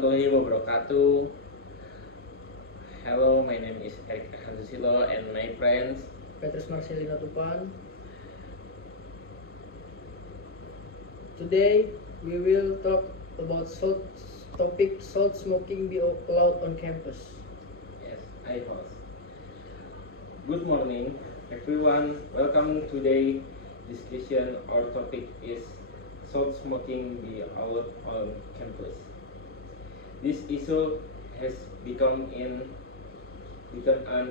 warahmatullahi wabarakatuh. Hello, my name is Eric Hansusilo and my friends Petrus Marcelino Tupan. Today we will talk about salt smoking be allowed on campus. Yes, I host. Good morning, everyone. Welcome to today's discussion. Our topic is salt smoking be allowed on campus. This issue has become an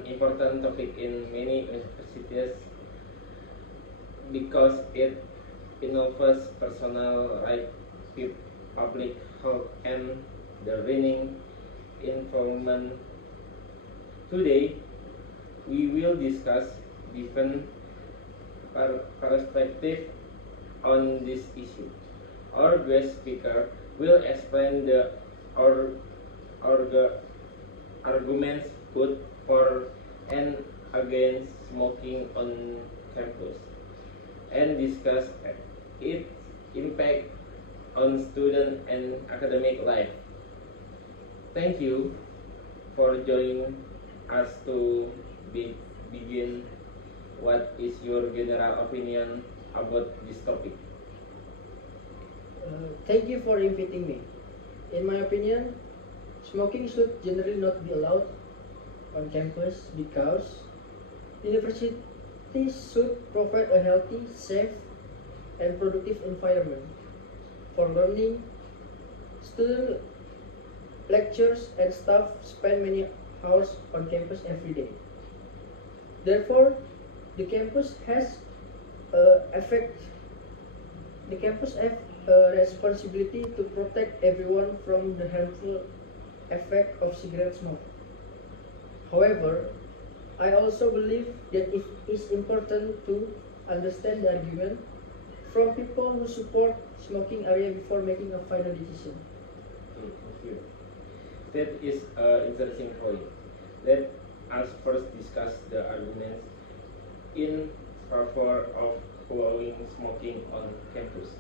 important topic in many universities because it involves personal right, public health, and the learning environment. Today, we will discuss different perspectives on this issue. Our guest speaker will explain the arguments both for and against smoking on campus and discuss its impact on student and academic life. Thank you for joining us to begin. What is your general opinion about this topic? Thank you for inviting me. In my opinion, smoking should generally not be allowed on campus because universities should provide a healthy, safe, and productive environment for learning. Students, lecturers, and staff spend many hours on campus every day. Therefore, the campus has a responsibility to protect everyone from the harmful effect of cigarette smoke. However, I also believe that it is important to understand the argument from people who support smoking area before making a final decision. Thank you. That is an interesting point. Let us first discuss the arguments in favor of allowing smoking on campus.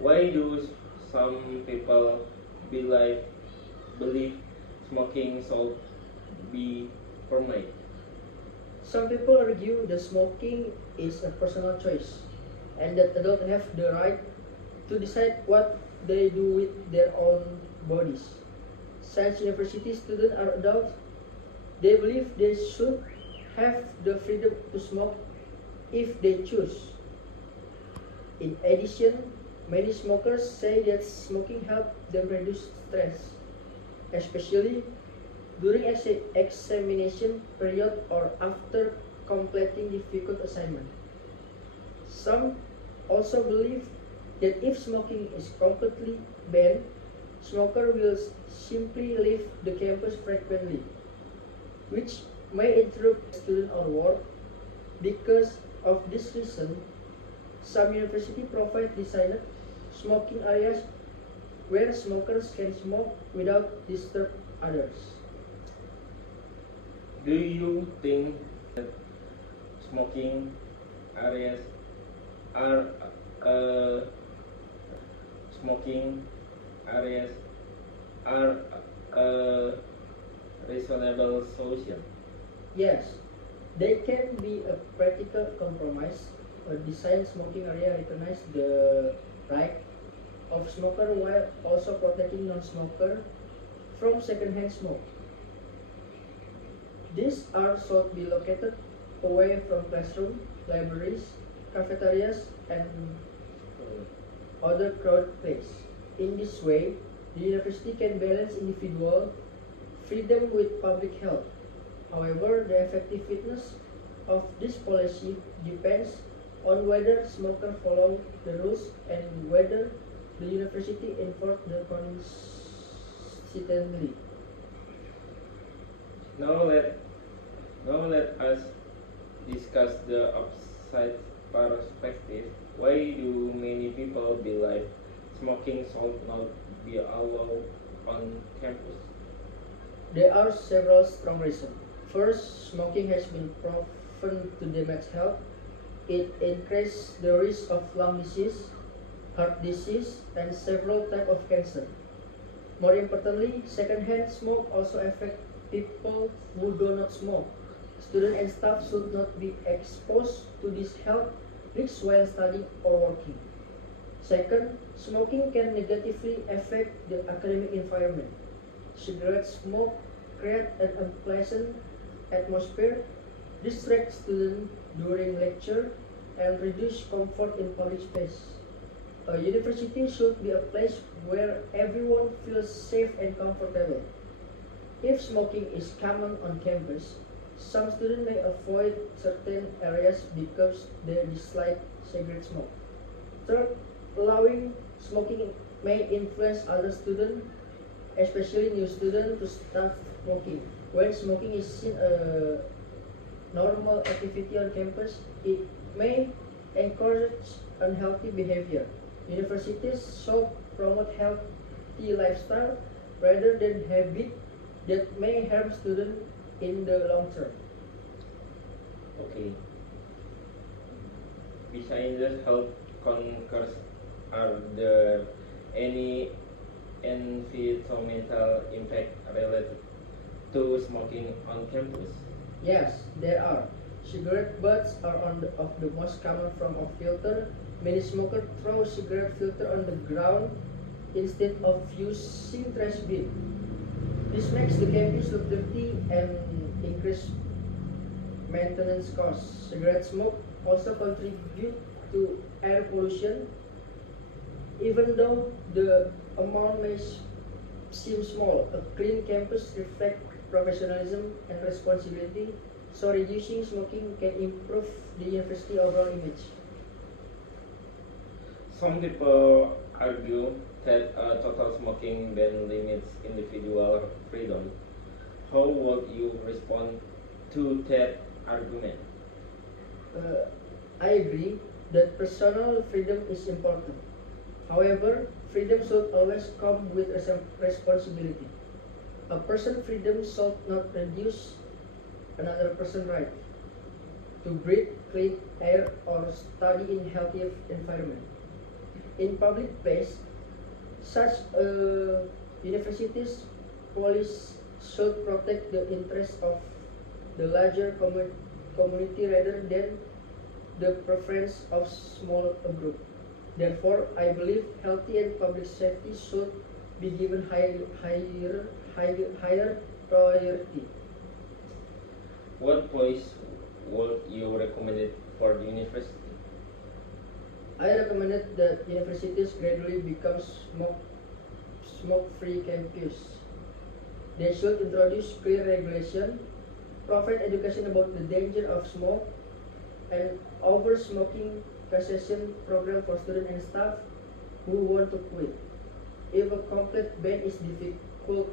Why do some people believe smoking should be permitted? Some people argue that smoking is a personal choice and that adults have the right to decide what they do with their own bodies. Since university students are adults, they believe they should have the freedom to smoke if they choose. In addition, many smokers say that smoking helps them reduce stress, especially during examination period or after completing difficult assignment. Some also believe that if smoking is completely banned, smokers will simply leave the campus frequently, which may interrupt student or work. Because of this reason, some universities provide designated smoking areas where smokers can smoke without disturb others. Do you think that smoking areas are uh, smoking areas are a reasonable solution? Yes, they can be a practical compromise. A design smoking area recognizes the right of smoker while also protecting non-smoker from secondhand smoke. These are should be located away from classroom, libraries, cafeterias, and other crowded places. In this way, the university can balance individual freedom with public health. However, the effectiveness of this policy depends on whether smokers follow the rules and whether the university enforce them consistently. Now let us discuss the opposite perspective. Why do many people believe smoking should not be allowed on campus? There are several strong reasons. First, smoking has been proven to damage health. It increases the risk of lung disease, heart disease, and several types of cancer. More importantly, secondhand smoke also affects people who do not smoke. Students and staff should not be exposed to these health risks while studying or working. Second, smoking can negatively affect the academic environment. Cigarette smoke creates an unpleasant atmosphere, distracts students during lecture, and reduce comfort in public space. A university should be a place where everyone feels safe and comfortable. If smoking is common on campus, some students may avoid certain areas because they dislike cigarette smoke. Third, allowing smoking may influence other students, especially new students, to start smoking. When smoking is seen a normal activity on campus, it may encourage unhealthy behavior. Universities should promote healthy lifestyle rather than habit that may harm students in the long term. Okay. Besides the health concerns, are there any environmental impact related to smoking on campus? Yes, there are. Cigarette butts are of the most common form of filter. Many smokers throw cigarette filter on the ground instead of using trash bin. This makes the campus look dirty and increase maintenance costs. Cigarette smoke also contribute to air pollution, even though the amount may seem small. A clean campus reflects professionalism and responsibility, so reducing smoking can improve the university overall image. Some people argue that a total smoking ban limits individual freedom. How would you respond to that argument? I agree that personal freedom is important. However, freedom should always come with responsibility. A person's freedom should not reduce another person's right to breathe clean air or study in healthy environment. In public place, such universities police should protect the interests of the larger community rather than the preference of small group. Therefore, I believe healthy and public safety should be given higher priority. What place would you recommend for the university? I recommended that universities gradually become smoke-free campus. They should introduce clear regulation, provide education about the danger of smoke, and offer smoking cessation program for students and staff who want to quit. If a complete ban is difficult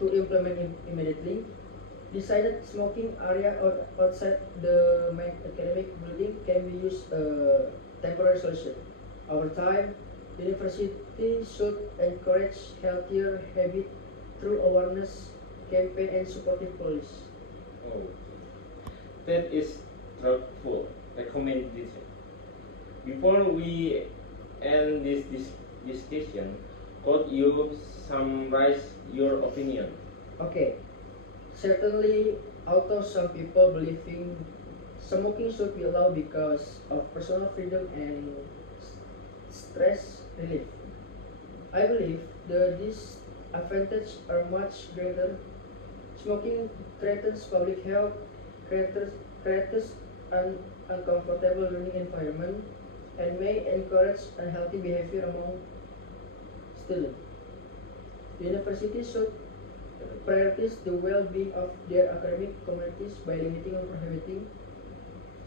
to implement immediately, decided smoking area outside the main academic building can be used a temporary solution. Over time, the university should encourage healthier habits through awareness campaign and supportive policy. Oh, that is thoughtful recommendation. Before we end this discussion, could you summarize your opinion? Okay, certainly, although some people believing smoking should be allowed because of personal freedom and stress relief, I believe the disadvantages are much greater. Smoking threatens public health, creates an uncomfortable learning environment, and may encourage unhealthy behavior among students. The university should prioritize the well-being of their academic communities by limiting or prohibiting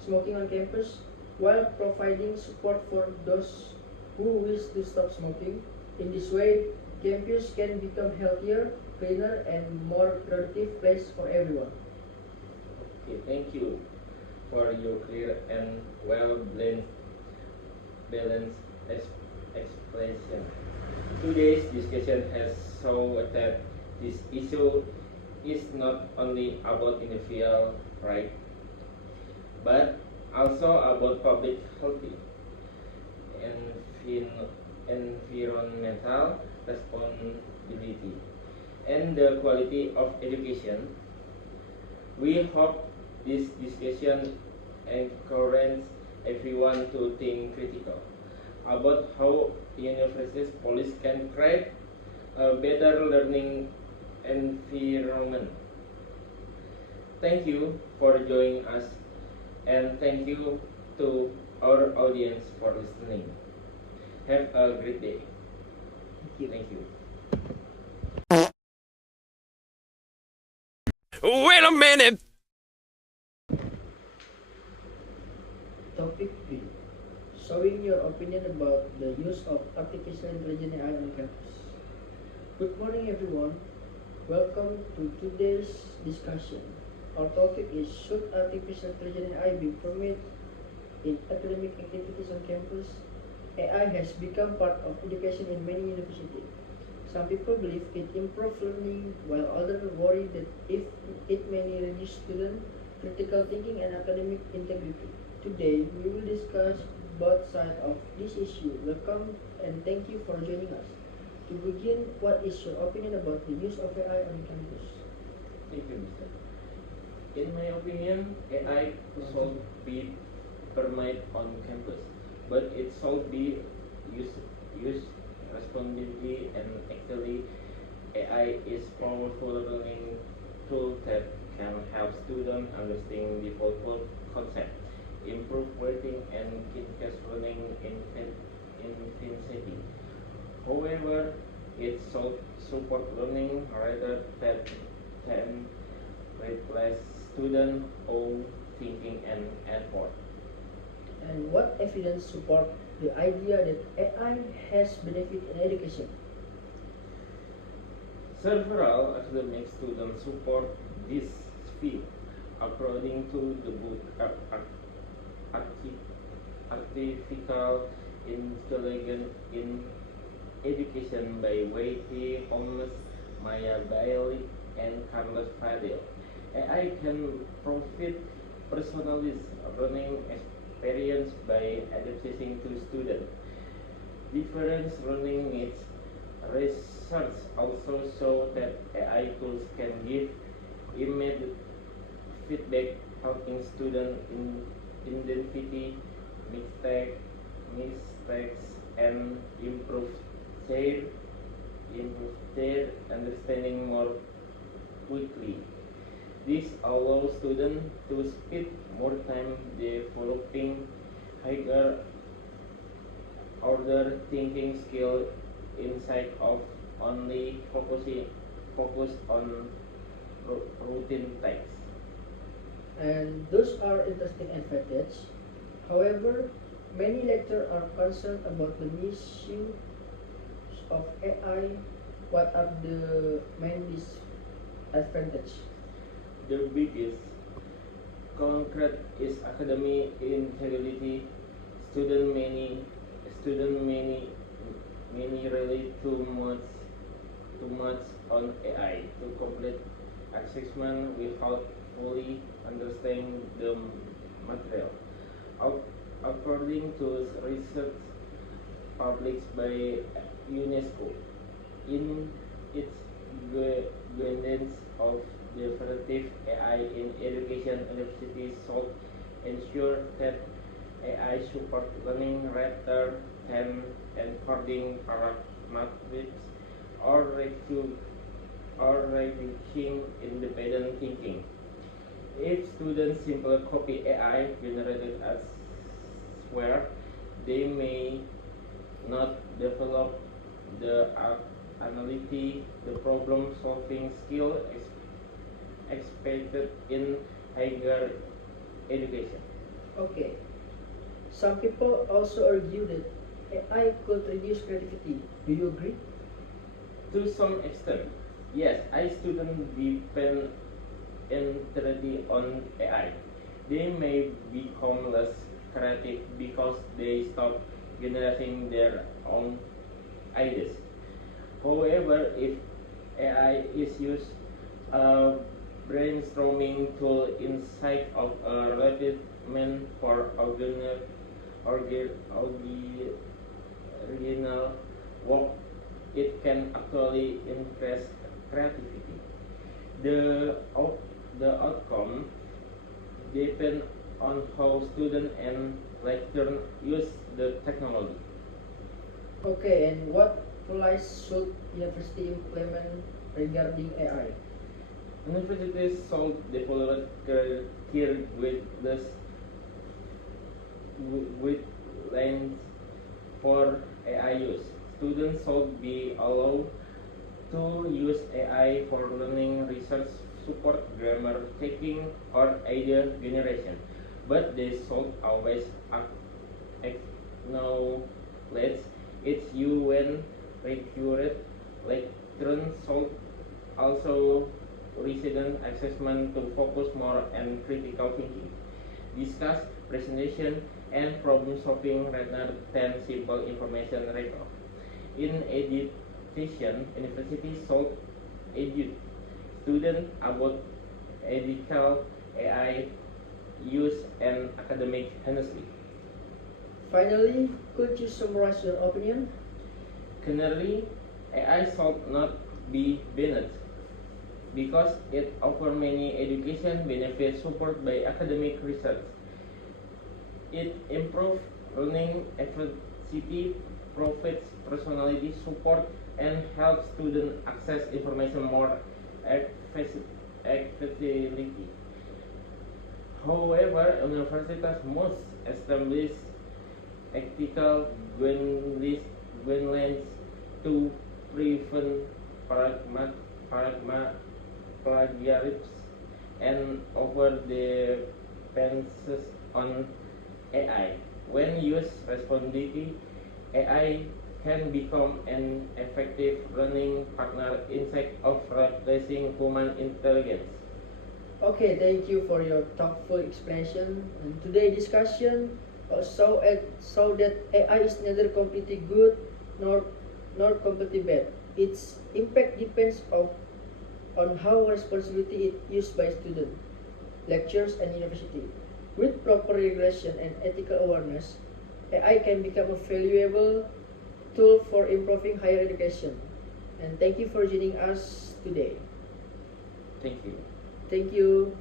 smoking on campus while providing support for those who wish to stop smoking. In this way, campus can become healthier, cleaner, and more productive place for everyone. Okay, thank you for your clear and balanced explanation. Today's discussion has shown that this issue is not only about individual right, but also about public health, environmental responsibility and the quality of education. We hope this discussion encourages everyone to think critical about how universities police can create a better learning environment. Thank you for joining us, and thank you to our audience for listening. Have a great day. Thank you. Thank you. Wait a minute! Topic 3. Showing your opinion about the use of artificial intelligence AI on campus. Good morning everyone. Welcome to today's discussion. Our topic is, should artificial intelligence AI be permitted in academic activities on campus? AI has become part of education in many universities. Some people believe it improves learning, while others worry that if it may reduce student critical thinking and academic integrity. Today, we will discuss both sides of this issue. Welcome and thank you for joining us. To begin, what is your opinion about the use of AI on campus? Thank you, Mr. In my opinion, AI should be permitted on campus, but it should be used responsibly, and actually AI is powerful learning tool that can help students understand difficult concepts, improve reading, and increase learning intensity. However, it should support learning rather than replace students' own thinking and effort. And what evidence support the idea that AI has benefit in education? Several academic students support this view. According to the book Artificial Intelligence in Education by Whitey Holmes, Maya Bailey, and Carlos Fadel, AI can provide personalized learning experience by adapting to students' different learning needs. Research also shows that AI tools can give immediate feedback, helping students identify mistakes and improve their understanding more quickly. This allows students to spend more time developing higher order thinking skill instead of only focus on routine tasks. And those are interesting advantages. However, many lecturers are concerned about the misuse of AI. What are the main disadvantages? The biggest concrete is academic integrity. Student many rely too much on AI to complete assessment without fully understanding the material. According to research published by UNESCO, in its guidance of developing AI in education, universities should ensure that AI support learning rather than encoding parameters or reducing independent thinking. If students simply copy AI generated elsewhere, they may not develop the analytic, the problem-solving skill expected in higher education. Okay. Some people also argue that AI could reduce creativity. Do you agree? To some extent, yes, students depend entirely on AI. They may become less creative because they stop generating their own ideas. However, if AI is used a brainstorming tool inside of a related meant for original work, it can actually increase creativity. The outcome depend on how students and lecturers use the technology. Okay, and what policies should university implement regarding AI? Universities should develop clear guidelines for AI use. Students should be allowed to use AI for learning, research, support, grammar checking, or idea generation, but they should always acknowledge its UN required. Lecturers should also resident assessment to focus more on critical thinking, discuss presentation, and problem solving rather than simple information record. In education, universities should educate students about ethical AI use and academic honesty. Finally, could you summarize your opinion? Generally, AI should not be banned because it offers many education benefits supported by academic research. It improves learning efficiency, provides personality support, and helps students access information more effectively. However, universities must establish ethical guidelines to prevent plagiarism and over-dependence on AI. When used responsibly, AI can become an effective learning partner instead of replacing human intelligence. Okay, thank you for your thoughtful explanation. And today's discussion saw that AI is neither completely good nor completely bad. Its impact depends on how responsibility it used by students, lecturers, and university. With proper regulation and ethical awareness, AI can become a valuable tool for improving higher education. And thank you for joining us today. Thank you. Thank you.